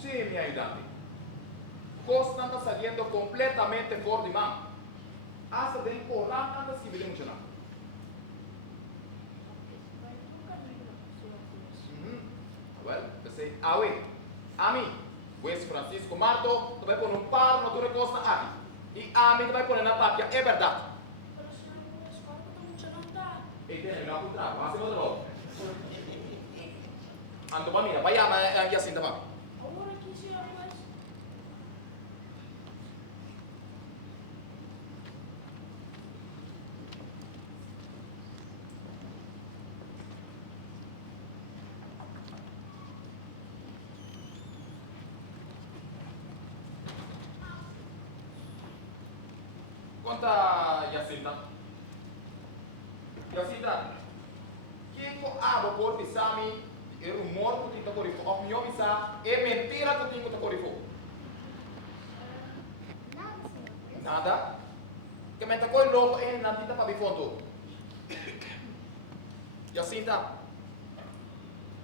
Sí, mi ayudante. Cosas están saliendo completamente por de mano. Hasta de empurrar anda se vê muito nada. Well, eu sei, a mim, Wes Francisco Marto, tu vai pôr um par na tua costa aqui. E a mim tu vai pôr na papia, é verdade. E tem na putra, mas eu vou. Anto para mim, vai a assim também. Conta, Jacinta. Jacinta, quem abo por pisami, é rumor que tinha corifo. Opinião bisa, é mentira que tinha corifo. Nada? Que me tocou logo em na tinta para bifoto. Jacinta,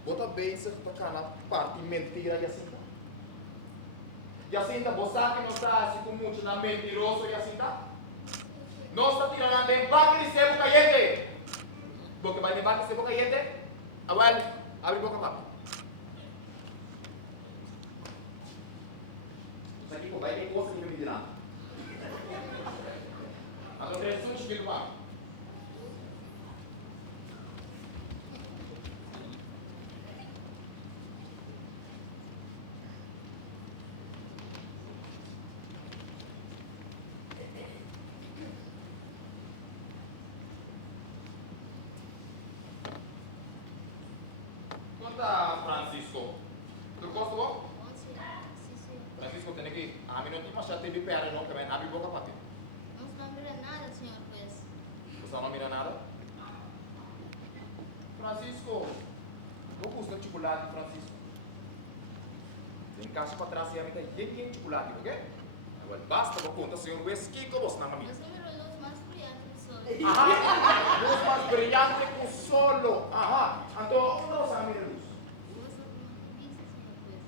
bota bem se tocar na parte mentira, Jacinta. Jacinta, você que não está assim com muito na mentiroso, Jacinta? Não está tirando bem baque de sebo caliente. Porque vai levar de sebo caliente? Awal, abre boca papi. Isso aqui vai ter coisa que me dirá. Agora tem sujo que vai. Francisco. Tu gostou? Francisco tem que a mim não tem mais chate de pera não, também abre boca papi. Não mira nada, senhor juez. Você não mira nada? Francisco, não custa chocolate, Francisco. Tem caixa para trás e a mim tem chocolate, ok? Agora basta para conta, senhor juez, que você não me Mas eu miro luz mais brilhante do sol. Ajá, luz más brillante que un solo. Ajá, entonces, ¿dónde vas a mirar luz? Usa uma camisa, senhor juez.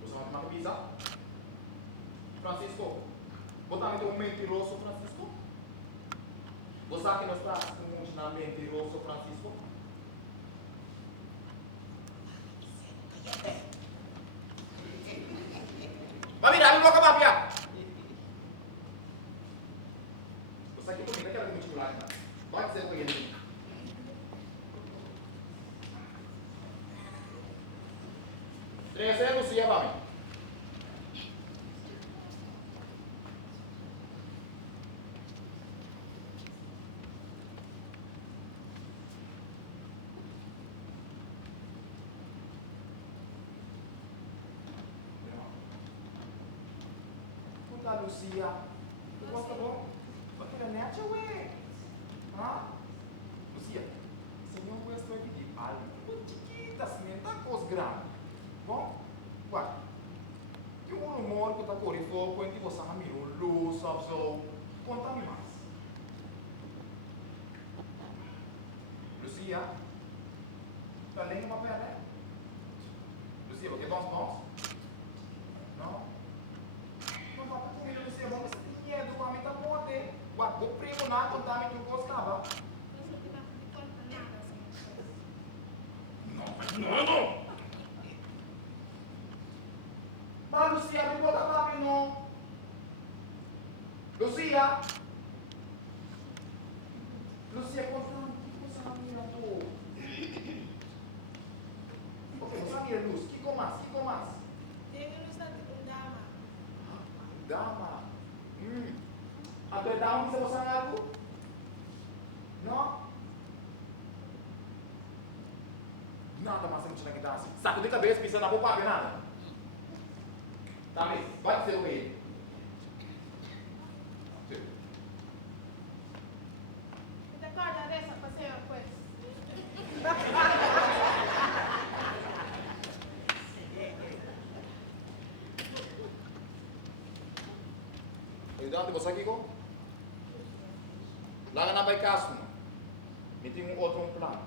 ¿Vas a una pizza? Francisco, ¿vos también un mentiroso, Francisco? ¿Vos sabes que no estás como un mentiroso, Francisco? Va a mirar, no acaba ya. ¿Vos sabes que comida que era mucho chocolate? Va a ser muy bien. Tres euros y ya va. Lucia, tu gosta bom? Vai querer net, ué? Hã? Lucia, senhor gosta de pedir algo chiquita, assim, não tá coisa grande. Bom? Ué, que um humor que tá correndo fogo, quando você não mirou luz, sabe, so, conta-me mais. Lucia, tá lendo uma pedra? Lucia, você quer bons bons? Não? O primo não contava que eu gostava. Não. Mas Lucia, me bota lá, não. Lucia, contando que você não mira tu. Ok, você mira luz. Que mais? Tem que estar com dama. Dama. Atau dama bisa pasang aku? No? Nada mais a gente não quer assim. Saco de cabeça pensando na poupa, nada. Tá, mas vai ser o meio. Te acordas dessa para senhor juez? Ayudante, você aqui, Lá na vai caso, me tem outro plano.